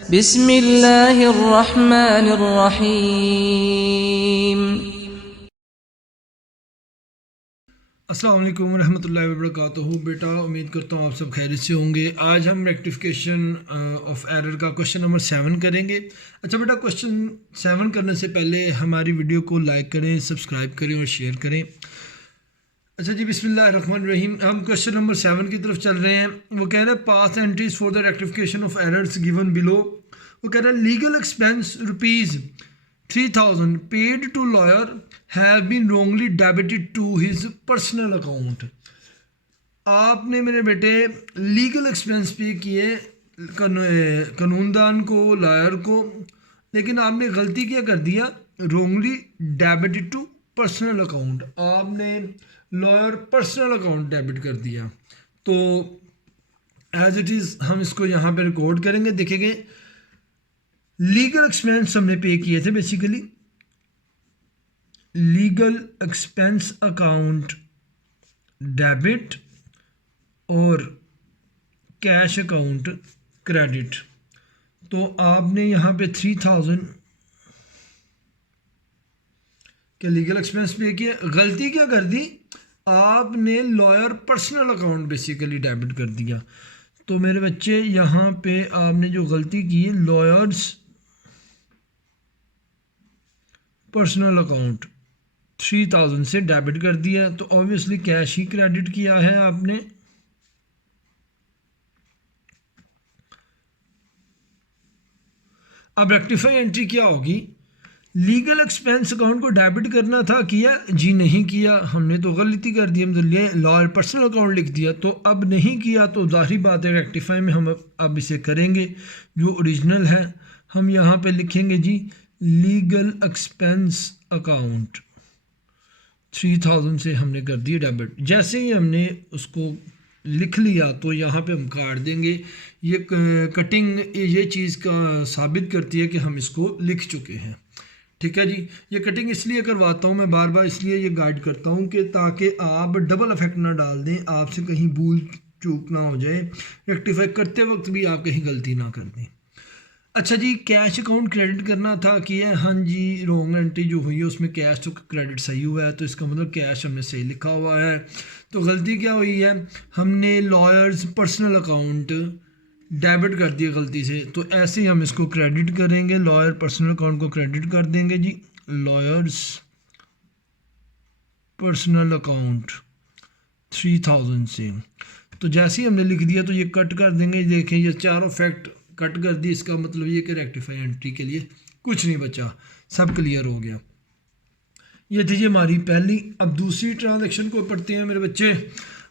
बिस्मिल्लाहिर्रहमानिर्रहीम। अस्सलाम वालेकुम रहमतुल्लाहि व बरकातुहू। बेटा उम्मीद करता हूँ आप सब खैरियत से होंगे। आज हम रेक्टिफिकेशन ऑफ एरर का क्वेश्चन नंबर 7 करेंगे। अच्छा बेटा, क्वेश्चन 7 करने से पहले हमारी वीडियो को लाइक करें, सब्सक्राइब करें और शेयर करें। अच्छा जी, बिस्मिल्लाहिर्रहमानिर्रहीम। हम क्वेश्चन नंबर 7 की तरफ चल रहे हैं। वो कह रहे हैं pass entries for the rectification of errors given below. वो कह रहा है legal expense ₹3000 paid to lawyer have been wrongly debited to his personal account. आपने मेरे बेटे लीगल एक्सपेंस पे किए कानूनदान को, लॉयर को, लेकिन आपने गलती क्या कर दिया, wrongly debited to personal account. आपने लॉयर पर्सनल अकाउंट डेबिट कर दिया। तो एज इट इज़ हम इसको यहाँ पे रिकॉर्ड करेंगे। देखेंगे लीगल एक्सपेंस हमने पे किए थे, basically legal expense account debit और कैश अकाउंट क्रेडिट। तो आपने यहाँ पे 3000 के लीगल एक्सपेंस पे किए। गलती क्या कर दी, आपने lawyer personal account basically debit कर दिया। तो मेरे बच्चे यहाँ पे आपने जो गलती की, लॉयर्स पर्सनल अकाउंट 3000 से डेबिट कर दिया। तो ऑब्वियसली कैश ही क्रेडिट किया है आपने। अब रेक्टिफाई एंट्री क्या होगी, लीगल एक्सपेंस अकाउंट को डेबिट करना था, किया जी नहीं किया, हमने तो गलती कर दी, हम तो लॉयर पर्सनल अकाउंट लिख दिया। तो अब नहीं किया तो जाहिर बात है रेक्टिफाई में हम अब इसे करेंगे जो ओरिजिनल है। हम यहाँ पे लिखेंगे जी लीगल एक्सपेंस अकाउंट 3000 से हमने कर दिया डेबिट। जैसे ही हमने उसको लिख लिया तो यहाँ पे हम काट देंगे। ये कटिंग ये चीज़ का साबित करती है कि हम इसको लिख चुके हैं। ठीक है जी, ये कटिंग इसलिए करवाता हूँ मैं बार बार, इसलिए ये गाइड करता हूँ कि ताकि आप डबल इफेक्ट ना डाल दें, आपसे कहीं भूल चूक ना हो जाए, रेक्टिफाई करते वक्त भी आप कहीं गलती ना कर दें। अच्छा जी, कैश अकाउंट क्रेडिट करना था, किया है। हाँ जी, रॉन्ग एंट्री जो हुई है उसमें कैश तो क्रेडिट सही हुआ है, तो इसका मतलब कैश हमने सही लिखा हुआ है। तो गलती क्या हुई है, हमने लॉयर्स पर्सनल अकाउंट डेबिट कर दिया गलती से। तो ऐसे ही हम इसको क्रेडिट करेंगे, लॉयर पर्सनल अकाउंट को क्रेडिट कर देंगे जी, लॉयर्स पर्सनल अकाउंट 3000 से। तो जैसे ही हमने लिख दिया तो ये कट कर देंगे। देखें ये चारों फैक्ट कट कर दी, इसका मतलब ये कि रेक्टिफाई एंट्री के लिए कुछ नहीं बचा, सब क्लियर हो गया। ये थी जी हमारी पहली। अब दूसरी ट्रांजैक्शन को पढ़ते हैं मेरे बच्चे।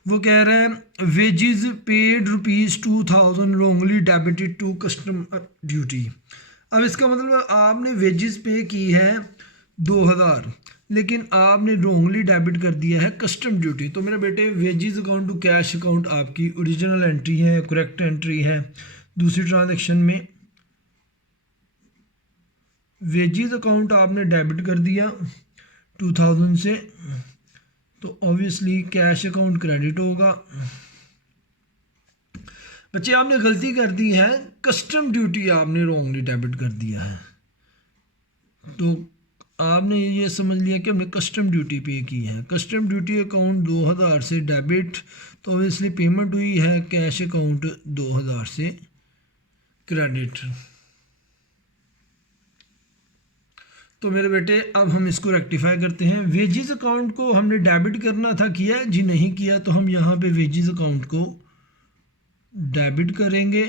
वो कह रहे हैं wages paid ₹2000 wrongly debited to custom duty. अब इसका मतलब आपने वेजेस पे की है 2000, लेकिन आपने रॉन्गली डेबिट कर दिया है कस्टम ड्यूटी। तो मेरे बेटे wages account to cash account आपकी ओरिजिनल एंट्री है, करेक्ट एंट्री है। दूसरी ट्रांजैक्शन में वेजेस अकाउंट आपने डेबिट कर दिया 2000 से, तो ऑब्वियसली कैश अकाउंट क्रेडिट होगा। बच्चे आपने गलती कर दी है, कस्टम ड्यूटी आपने रॉन्गली डेबिट कर दिया है। तो आपने ये समझ लिया कि हमने कस्टम ड्यूटी पे की है। कस्टम ड्यूटी अकाउंट 2000 से डेबिट, तो ऑब्वियसली पेमेंट हुई है कैश अकाउंट 2000 से क्रेडिट। तो मेरे बेटे अब हम इसको रेक्टिफाई करते हैं। वेजेस अकाउंट को हमने डेबिट करना था, किया जी नहीं किया, तो हम यहाँ पे वेजेस अकाउंट को डेबिट करेंगे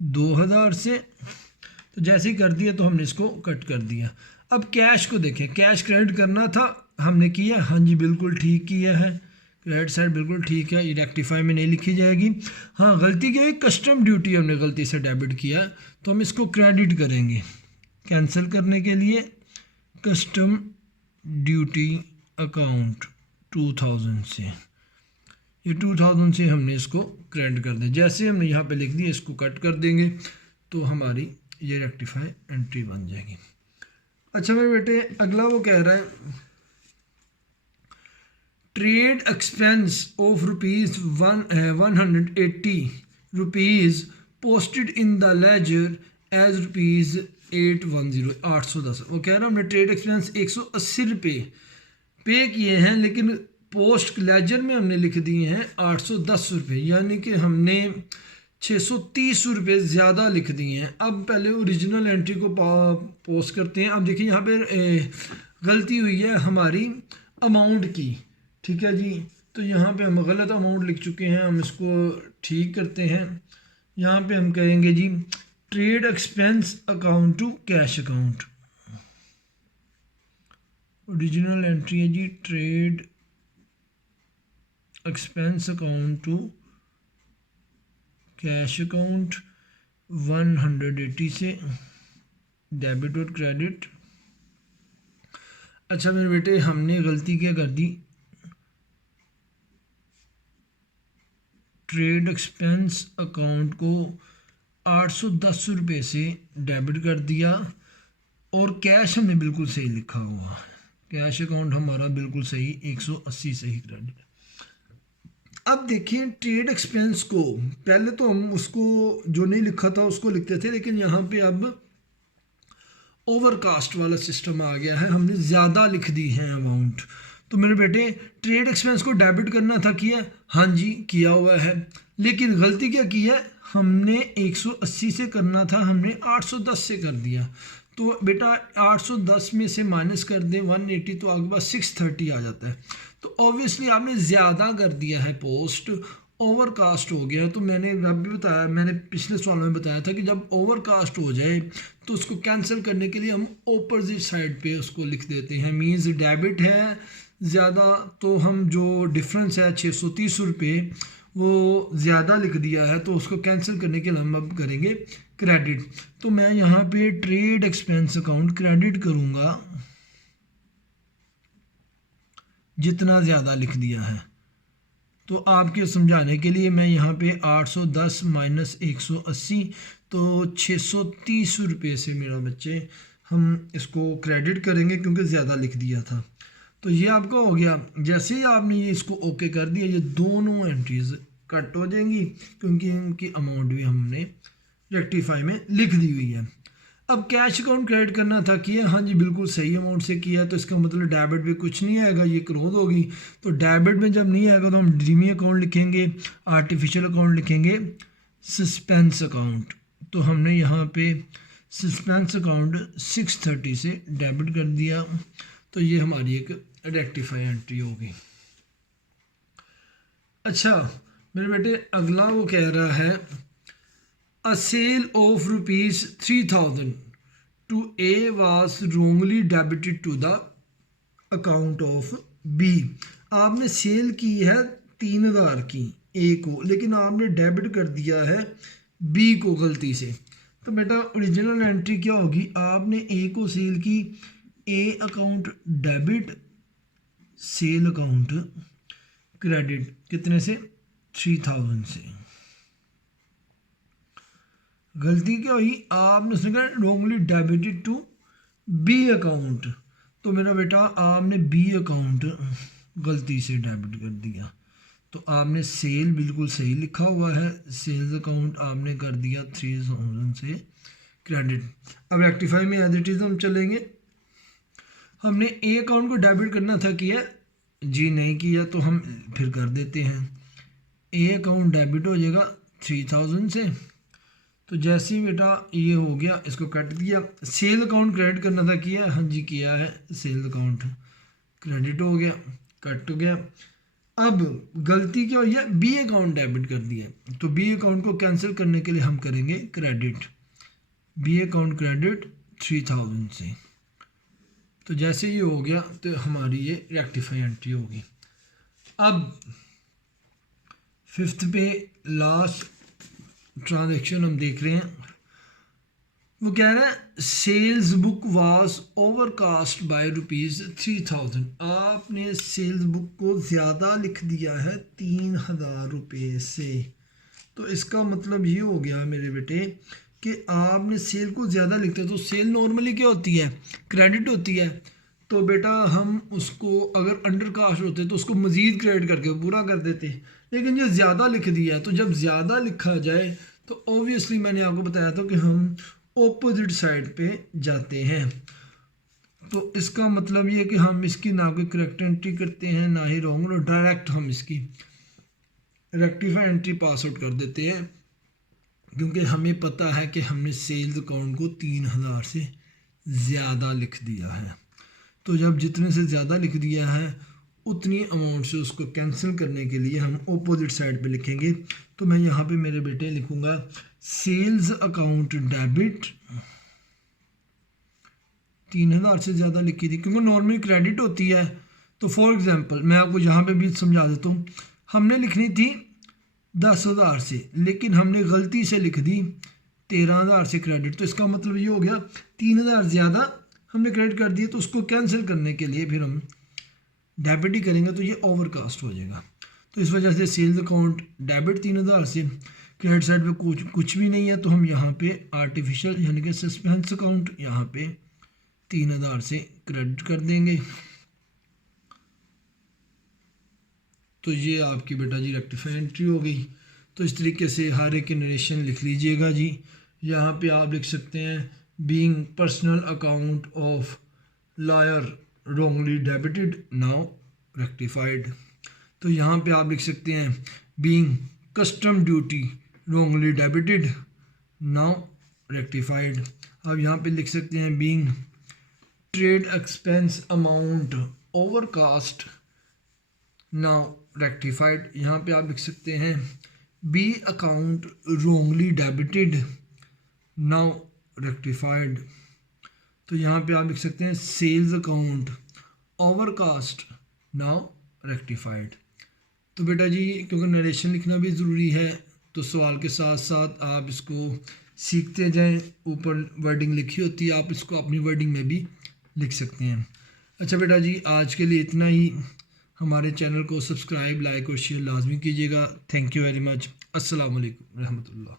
2000 से। तो जैसे ही कर दिया तो हमने इसको कट कर दिया। अब कैश को देखें, कैश क्रेडिट करना था, हमने किया, हाँ जी बिल्कुल ठीक किया है, क्रेडिट साइड बिल्कुल ठीक है, ये रेक्टिफाई में नहीं लिखी जाएगी। हाँ गलती क्या हुई, कस्टम ड्यूटी हमने गलती से डेबिट किया, तो हम इसको क्रेडिट करेंगे कैंसिल करने के लिए। कस्टम ड्यूटी अकाउंट 2000 से, ये 2000 से हमने इसको क्रेडिट कर दिया। जैसे हमने यहाँ पे लिख दिया, इसको कट कर देंगे तो हमारी ये रेक्टिफाई एंट्री बन जाएगी। अच्छा मेरे बेटे अगला वो कह रहा है trade expense of ₹180 posted in the ledger as rupees 810 810। वो कह रहा हमने ट्रेड एक्सपेंस 180 रुपये पे किए हैं, लेकिन पोस्ट लेजर में हमने लिख दिए हैं 810 रुपये, यानी कि हमने 630 रुपये ज़्यादा लिख दिए हैं। अब पहले ओरिजिनल एंट्री को पोस्ट करते हैं। अब देखिए यहाँ पे गलती हुई है हमारी अमाउंट की, ठीक है जी। तो यहाँ पे हम गलत अमाउंट लिख चुके हैं, हम इसको ठीक करते हैं। यहाँ पे हम कहेंगे जी trade expense account to cash account. Original entry है जी trade expense account to cash account 180 से डेबिट और क्रेडिट। अच्छा मेरे बेटे, हमने गलती क्या कर दी, ट्रेड एक्सपेंस अकाउंट को 810 रुपये से डेबिट कर दिया और कैश हमने बिल्कुल सही लिखा हुआ। कैश अकाउंट हमारा बिल्कुल सही 180 सही क्रेडिट। अब देखिए ट्रेड एक्सपेंस को पहले तो हम उसको जो नहीं लिखा था उसको लिखते थे, लेकिन यहाँ पे अब ओवरकास्ट वाला सिस्टम आ गया है, हमने ज़्यादा लिख दी है अमाउंट। तो मेरे बेटे ट्रेड एक्सपेंस को डेबिट करना था, किया? हाँ जी किया हुआ है, लेकिन गलती क्या की है, हमने 180 से करना था, हमने 810 से कर दिया। तो बेटा 810 में से माइनस कर दें 180 तो आगे पास 630 आ जाता है। तो ऑब्वियसली आपने ज़्यादा कर दिया है, पोस्ट ओवरकास्ट हो गया। तो मैंने अब भी बताया, मैंने पिछले सवाल में बताया था कि जब ओवरकास्ट हो जाए तो उसको कैंसिल करने के लिए हम ऑपोजिट साइड पे उसको लिख देते हैं। मीन्स डेबिट है ज़्यादा, तो हम जो डिफरेंस है 630 रुपये वो ज़्यादा लिख दिया है, तो उसको कैंसिल करने के लिए हम अब करेंगे क्रेडिट। तो मैं यहाँ पे ट्रेड एक्सपेंस अकाउंट क्रेडिट करूँगा जितना ज़्यादा लिख दिया है। तो आपके समझाने के लिए मैं यहाँ पे 810 माइनस 180 तो 630 रुपये से मेरा बच्चे हम इसको क्रेडिट करेंगे क्योंकि ज़्यादा लिख दिया था। तो ये आपका हो गया। जैसे ही आपने ये इसको ओके कर दिया, ये दोनों एंट्रीज कट हो जाएंगी क्योंकि इनकी अमाउंट भी हमने रेक्टिफाई में लिख दी हुई है। अब कैश अकाउंट क्रेडिट करना था, किया? हाँ जी बिल्कुल सही अमाउंट से किया। तो इसका मतलब डेबिट में कुछ नहीं आएगा, ये क्लोज होगी। तो डेबिट में जब नहीं आएगा तो हम ड्रीमी अकाउंट लिखेंगे, आर्टिफिशियल अकाउंट लिखेंगे, सस्पेंस अकाउंट। तो हमने यहाँ पे सस्पेंस अकाउंट 630 से डेबिट कर दिया। तो ये हमारी एक रेक्टिफाई एंट्री होगी। अच्छा मेरे बेटे अगला वो कह रहा है A sale of ₹3,000 to A was wrongly debited to the account of B। आपने सेल की है 3,000 की A को, लेकिन आपने डेबिट कर दिया है B को गलती से। तो बेटा ओरिजिनल एंट्री क्या होगी, आपने A को सेल की, A account debit, sale account credit, कितने से? 3,000 से। गलती क्या हुई, आपने उसने कहा wrongly debited to B account. तो मेरा बेटा आपने बी अकाउंट गलती से डेबिट कर दिया। तो आपने सेल बिल्कुल सही लिखा हुआ है, सेल्स अकाउंट आपने कर दिया 3,000 से क्रेडिट। अब रेक्टिफाई में एज इट इज़ हम चलेंगे। हमने ए अकाउंट को डेबिट करना था, किया? जी नहीं किया, तो हम फिर कर देते हैं। ए अकाउंट डेबिट हो जाएगा 3,000 से। तो जैसे ही बेटा ये हो गया, इसको कट दिया। सेल अकाउंट क्रेडिट करना था, किया? हाँ जी किया है, सेल अकाउंट क्रेडिट हो गया, कट हो गया। अब गलती क्या हुई है, बी अकाउंट डेबिट कर दिया। तो बी अकाउंट को कैंसिल करने के लिए हम करेंगे क्रेडिट, बी अकाउंट क्रेडिट 3,000 से। तो जैसे ये हो गया तो हमारी ये रेक्टिफाई एंट्री होगी। अब फिफ्थ पे लास्ट ट्रांजैक्शन हम देख रहे हैं। वो कह रहा है sales book was overcast by ₹3,000। आपने सेल्स बुक को ज़्यादा लिख दिया है 3,000 रुपये से। तो इसका मतलब ये हो गया मेरे बेटे कि आपने सेल को ज़्यादा लिखते हैं। तो सेल नॉर्मली क्या होती है, क्रेडिट होती है। तो बेटा हम उसको अगर अंडर कास्ट होते तो उसको मज़ीद क्रेडिट करके पूरा कर देते, लेकिन ये ज़्यादा लिख दिया है। तो जब ज़्यादा लिखा जाए तो ऑब्वियसली मैंने आपको बताया था कि हम ऑपोजिट साइड पे जाते हैं। तो इसका मतलब ये है कि हम इसकी ना कोई करेक्ट एंट्री करते हैं ना ही रॉन्ग, और डायरेक्ट हम इसकी रेक्टिफाई एंट्री पास आउट कर देते हैं, क्योंकि हमें पता है कि हमने सेल्स अकाउंट को 3000 से ज़्यादा लिख दिया है। तो जब जितने से ज़्यादा लिख दिया है उतनी अमाउंट से उसको कैंसिल करने के लिए हम ऑपोजिट साइड पे लिखेंगे। तो मैं यहाँ पे मेरे बेटे लिखूँगा सेल्स अकाउंट डेबिट, 3000 से ज़्यादा लिखी थी क्योंकि नॉर्मली क्रेडिट होती है। तो फॉर एग्जांपल मैं आपको यहाँ पे भी समझा देता हूँ, हमने लिखनी थी 10,000 से, लेकिन हमने गलती से लिख दी 13,000 से क्रेडिट। तो इसका मतलब ये हो गया 3,000 ज़्यादा हमने क्रेडिट कर दिया, तो उसको कैंसिल करने के लिए फिर हम डेबिट ही करेंगे, तो ये ओवरकास्ट हो जाएगा। तो इस वजह से सेल्स अकाउंट डेबिट 3000 से, क्रेडिट साइड पे कुछ भी नहीं है, तो हम यहाँ पे आर्टिफिशियल यानी कि सस्पेंस अकाउंट यहाँ पे 3000 से क्रेडिट कर देंगे। तो ये आपकी बेटा जी रेक्टिफाई एंट्री हो गई। तो इस तरीके से हर एक नरेशन लिख लीजिएगा जी। यहाँ पे आप लिख सकते हैं being personal account of lawyer wrongly debited now rectified। तो यहाँ पे आप लिख सकते हैं being custom duty wrongly debited now rectified। अब यहाँ पे लिख सकते हैं being trade expense amount overcast now rectified। यहाँ पे आप लिख सकते हैं B account wrongly debited now rectified। तो यहाँ पे आप लिख सकते हैं sales account overcast now rectified. तो बेटा जी क्योंकि नरेशन लिखना भी ज़रूरी है, तो सवाल के साथ साथ आप इसको सीखते जाएं। ऊपर वर्डिंग लिखी होती है, आप इसको अपनी वर्डिंग में भी लिख सकते हैं। अच्छा बेटा जी आज के लिए इतना ही। हमारे चैनल को सब्सक्राइब, लाइक और शेयर लाजमी कीजिएगा। Thank you very much. अस्सलाम वालेकुम रहमतुल्लाह।